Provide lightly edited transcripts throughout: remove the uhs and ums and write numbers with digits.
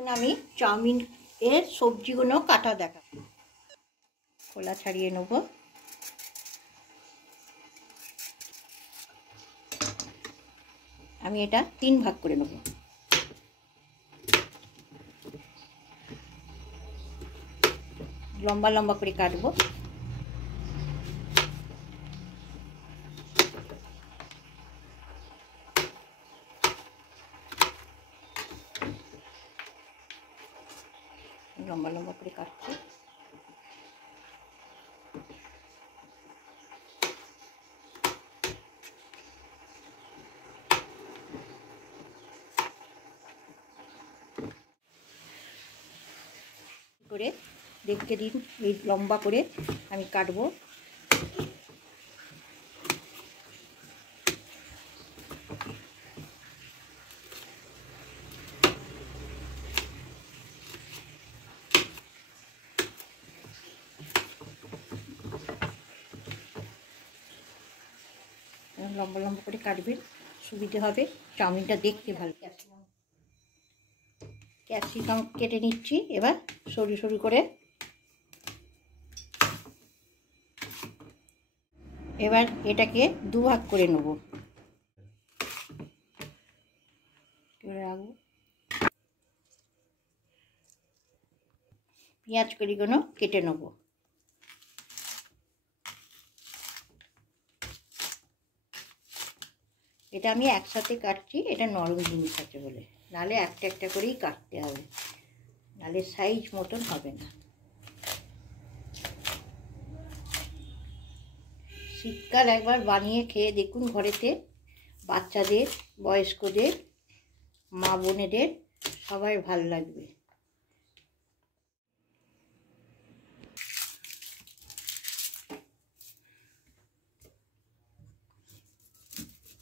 এখন আমি চাউমিন এর সবজিগুলো কাটা দেখাবো। খোলা ছাড়িয়ে নেব। আমি এটা 3 ভাগ করে নেব। লম্বা লম্বা করে কাটবো। লম্বা লম্বা করে কাটছি। করে দেখতে দিন, এই লম্বা করে আমি কাটবো। লম্বা লম্বা করে কাটবেন, সুবিধে হবে, চাউমিনটা দেখতে ভালো। ক্যাপসিকাম কেটে নিচ্ছি এবার সরু সরু করে। এবার এটাকে 2 ভাগ করে নেব। পেঁয়াজ কলিগুলো কেটে নেব। এটা আমি একসাথে কাটছি, এটা নরম জিনিস আছে বলে, নাহলে একটা একটা করেই কাটতে হবে, নাহলে সাইজ মতন হবে না। শীতকাল একবার বানিয়ে খেয়ে দেখুন ঘরেতে, বাচ্চাদের, বয়স্কদের, মা বোনেদের সবাই ভালো লাগবে।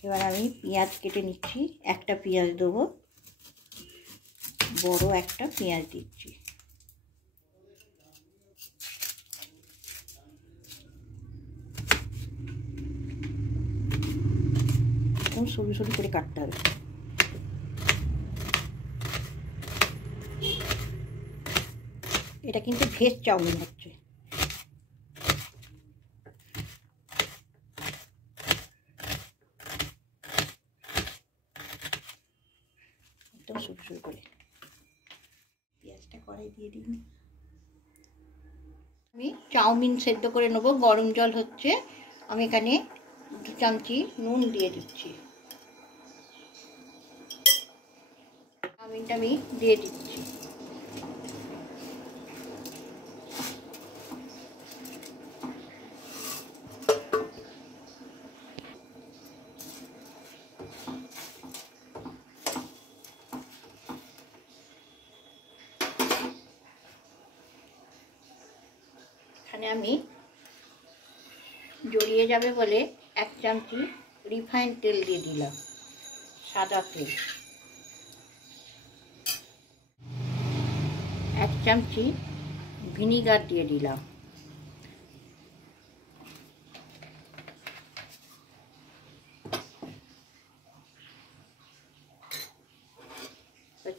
এবার আমি পেঁয়াজ কেটে নিচ্ছি। একটা পেঁয়াজ দেবো, বড় একটা পেঁয়াজ দিচ্ছি। একদম সরু সরু করে কাটতে হবে। এটা কিন্তু ভেজ চাউমিন হচ্ছে। একদম সরু সরু করে পেঁয়াজটা কড়াই দিয়ে দিন। আমি চাউমিন সেদ্ধ করে নেব। গরম জল হচ্ছে, আমি এখানে 2 চামচি নুন দিয়ে দিচ্ছি। চাউমিনটা আমি দিয়ে দিচ্ছি। এখানে আমি জড়িয়ে যাবে বলে 1 চামচি রিফাইন্ড তেল দিয়ে দিলাম, সাদা তেল। 1 চামচি ভিনিগার দিয়ে দিলাম।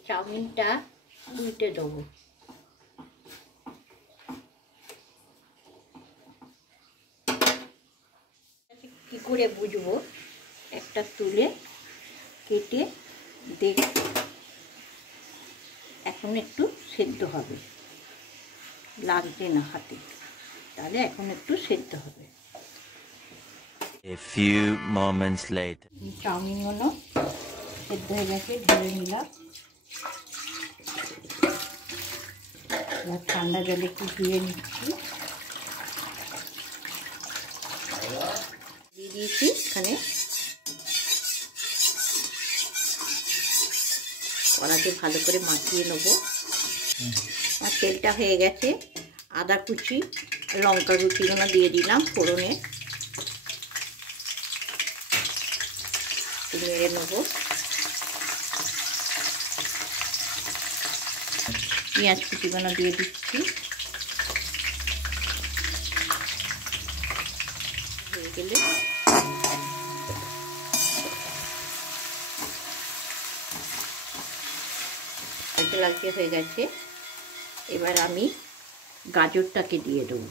চাউমিনটা উল্টে দেবো। কি করে বুঝবো? একটা তুলে কেটে দেখ, এখন একটু সেদ্ধ হবে, লাগছে না হাতে, তাহলে এখন একটু সেদ্ধ হবে। A few moments later. চাউমিনগুলো সেদ্ধ হয়ে গেছে, ঢেলে নিলাম। এবার ঠান্ডা জলে একটু ধুয়ে নিচ্ছি। দিয়ে দিয়েছি এখানে। কড়াতে ভালো করে মাখিয়ে নেব। আর তেলটা হয়ে গেছে, আদা কুচি, লঙ্কা কুচিগুলো দিয়ে দিলাম ফোড়নে। নেড়ে নেব। পেঁয়াজ কুচিগুলো দিয়ে দিচ্ছি। হয়ে গেলে লালচে লালচে হয়ে গেছে। এবার আমি গাজরটাকে দিয়ে দেবো।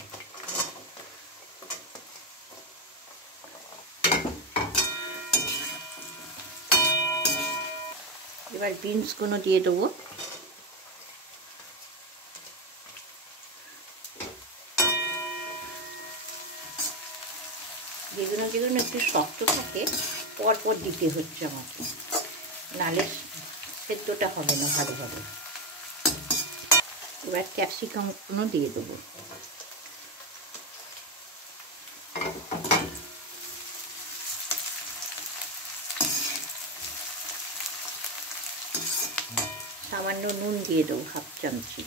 এবার বিনসগুলো দিয়ে দেবো। যেগুলো যেগুলো একটু শক্ত থাকে পরপর দিতে হচ্ছে আমাকে, নাহলে সেদ্ধটা হবে না ভালোভাবে। এবার ক্যাপসিকামগুলো দিয়ে দেবো। সামান্য নুন দিয়ে দেবো, 1/2 চামচি।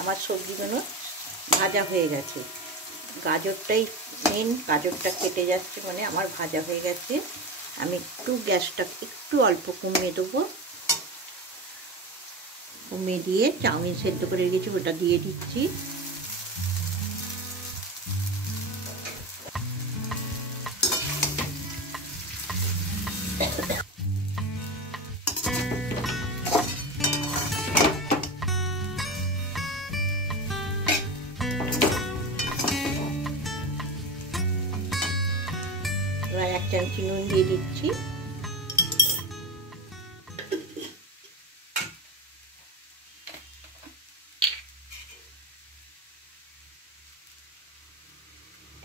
আমার সবজিগুলো ভাজা হয়ে গেছে। গাজরটাই মেন, গাজরটা কেটে যাচ্ছে মানে আমার ভাজা হয়ে গেছে। আমি একটু গ্যাসটা একটু অল্প কমিয়ে দেবো। কমিয়ে দিয়ে চাউমিন সেদ্ধ করে রেখেছি ওটা দিয়ে দিচ্ছি। এবার 1 চামচি নুন দিয়ে দিচ্ছি।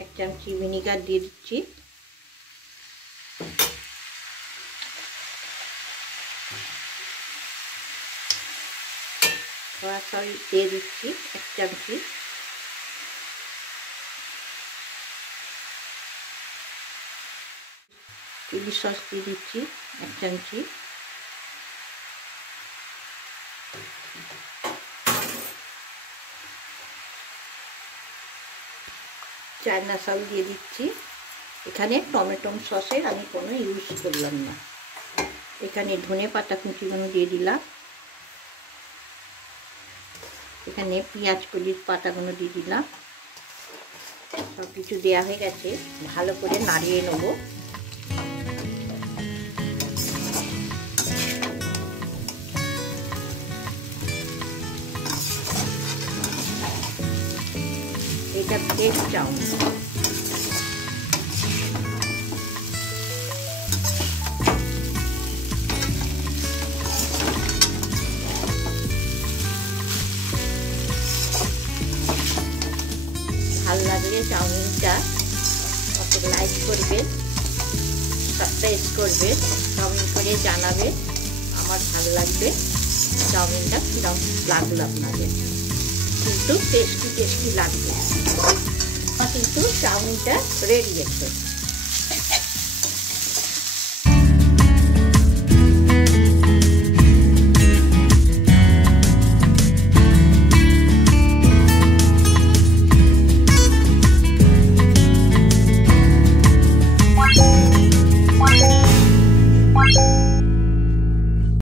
এক চামচি ভিনিগার দিয়ে দিচ্ছি। সয়া সস দিয়ে দিচ্ছি 1 চামচি। চিলি সস দিয়ে দিচ্ছি 1 চামচি। চায়না সস দিয়ে দিচ্ছি। এখানে টমেটো সসের আমি কোনো ইউজ করলাম না। এখানে ধনে পাতা কুচিগুলো দিয়ে দিলাম। এখানে পেঁয়াজ কলির পাতাগুলো দিয়ে দিলাম। সব কিছু দেওয়া হয়ে গেছে, ভালো করে নাড়িয়ে নেবো। এটা ভেজ চাউমিন। ভালো লাগলে চাউমিনটা লাইক করবেন, সাবস্ক্রাইব করবেন, কমেন্ট করে জানাবেন আমার ভালো লাগবে চাউমিনটা কীরকম লাগলো আপনাদের। কিন্তু টেস্টি লাগবে। কিন্তু চাউমিনটা রেডি আছে।